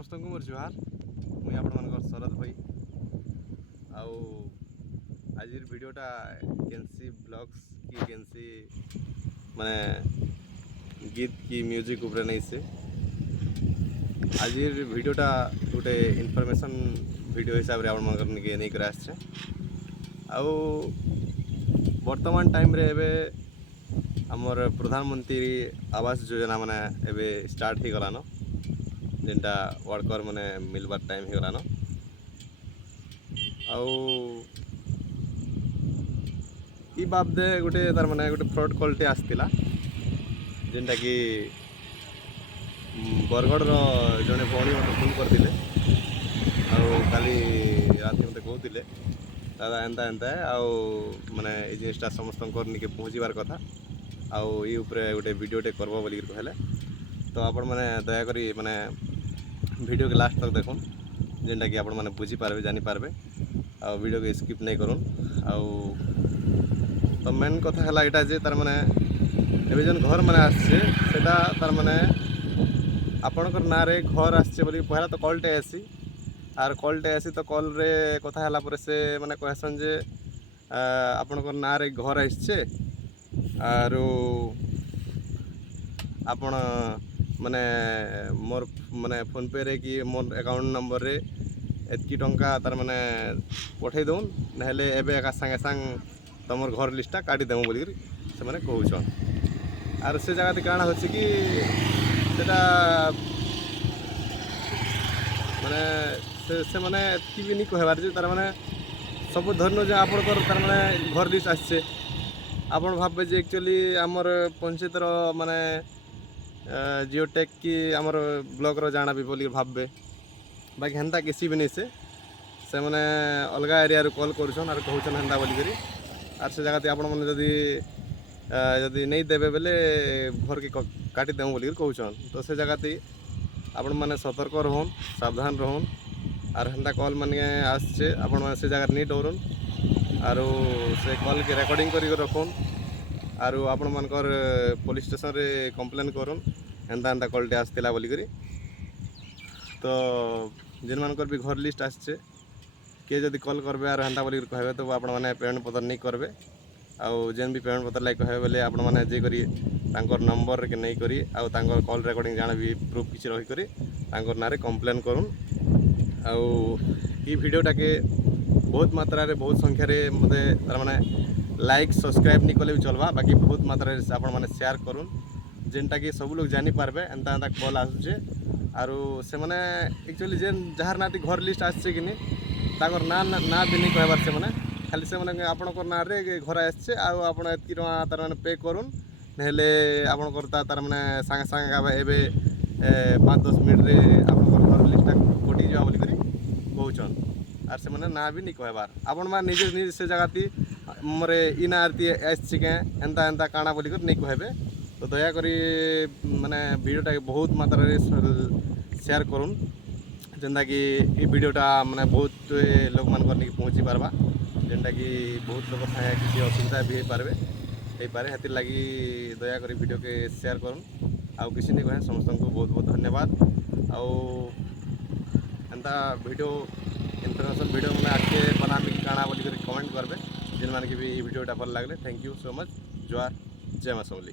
समस्त को मोर जुहार मुई आपन शरद भाई आउ आज वीडियोटा केनसी ब्लॉग्स की केनसी माने गीत की म्यूजिक उपरे नहीं से आज वीडियोटा गोटे इनफॉरमेशन वीडियो हिसाब से आपन नहीं कर आछे आउ वर्तमान टाइम रे एबे हमर प्रधानमंत्री आवास योजना माने एबे स्टार्ट ही गलानो जेनटा वर्कर माने मिलबार टाइम ही गलानो आउ ई बाबदे गोटे तार माने गोटे फ्रॉड कॉलटे आसतिला जेनटा कि बरगढ़ रो जने भौणी मते फोन करथिले आउ काली राति मते कहउथिले दादा एंता एंता आउ माने ए जिनिसटा समस्त निके पहुँचीबार कथा आउ ई उपरे गोटे वीडियोटे करबो बोली कहले तो आपण माने दया करी माने वीडियो के लास्ट तक देखुन जेनटा कि आपण माने बुझी पारबे जानी पारबे आ वीडियो के स्किप नहीं करुन आउ तो मेन कथा हला एटा जे तार माने एबे जन घर माने आछे सेटा तार माने आपणकर ना रे घर आछे बोली पहला तो कॉलटे आसी आर कॉलटे आसी तो कॉल रे कथा हला परे से माने कहसन जे आपणकर ना रे घर आछे आरो आपण माने मोर माने फोन पे रे कि मोर अकाउंट नंबर रे एतकी टंका तार माने पठे दउन नहले एबे एका संगे संग तमर घर लिस्टा काटी देमु बोली से माने कहउछन आर से जगह ते काना होछि कि सेटा माने से माने एतकी भी नी कहबार जे तार माने सब धरनो जे आपण कर तार माने घर लिस्ट आछे आपण भाबे जे एक्चुअली हमर पंचायत रो माने जियोटेक की आमर ब्लॉक रो जाना भी बोली भाबे बाकी हेन्ता किसी भी नहीं से मैंने अलग एरिया रो कॉल करूछन आर कहउछन हेन्ता बोली करी आर से जगह आपण माने जदी नहीं देबे बेले घर के काटी देमु बोली कहउछन तो से जगह आपण माने सतर्क रहन सावधान रहन आर हेन्ता कॉल माने आछे आपण माने से जगह नहीं डरन आरो से कॉल के रिकॉर्डिंग करी रखन आरो आपण मानकर पुलिस स्टेशन रे कंप्लेन करन एंता एंता कॉलटे आसतिला बोली करी तो जेन मानकर भी घर लिस्ट आछे के जदी कॉल करबे आर हेंता बोली कहबे तो आपण माने पेमेंट पत्र नहीं करबे आउ जेन भी पेमेंट पत्र लाइक कहबे बोले आपण माने जे करी तांकर नंबर के नहीं करी आउ तांकर कॉल रिकॉर्डिंग जाना भी प्रूफ किछि रही करी तांकर नारे कंप्लेन करुन आउ ई वीडियोटा के बहुत मात्रा रे बहुत संख्या रे मते तार माने लाइक सब्सक्राइब नहीं कले भी चलवा बाकी बहुत मात्रा रे आपण माने शेयर करुन जेनटा कि सब लोग जानी पारबे एंता एंता कॉल आसुचे आरो से माने एक्चुअली जेन जहार नाती घर लिस्ट आछे कि ताकर ना ना भी नहीं कहबार से माने खाली से माने आपनकर ना रे घर आछे आ आपण एतकी टका तार माने पे करुन नहले आपनकर तार माने संग संग आबे एबे 5-10 मिनिट रे आपनकर घर लिस्टटा कोटी जावा बोली करी कहउछन आर से माने ना भी नहीं कहबार आपण मा निजे से जगहती मोरे इना आरती आछे के एंता एंता काना बोली कर नहीं कहबे तो दया करी माने वीडियोटा बहुत मात्रा रे शेयर करुन जेनता कि ई वीडियोटा माने बहुत लोग मान करने पहुँची पारबा जेनटा कि बहुत लोग साया किसी असुविधा भी पारबे हे पारे हेतिर लगी दया करी वीडियो के शेयर करुन आउ किसी नहीं कहे समस्त को बहुत बहुत धन्यवाद आउ एंता वीडियो इंफॉर्मेशन वीडियो मैंने आगे बनाने की काना बोली कमेंट करबे जिन मान की भी वीडियोटा भल लगले थैंक यू सो मच जोहार जय मां समली।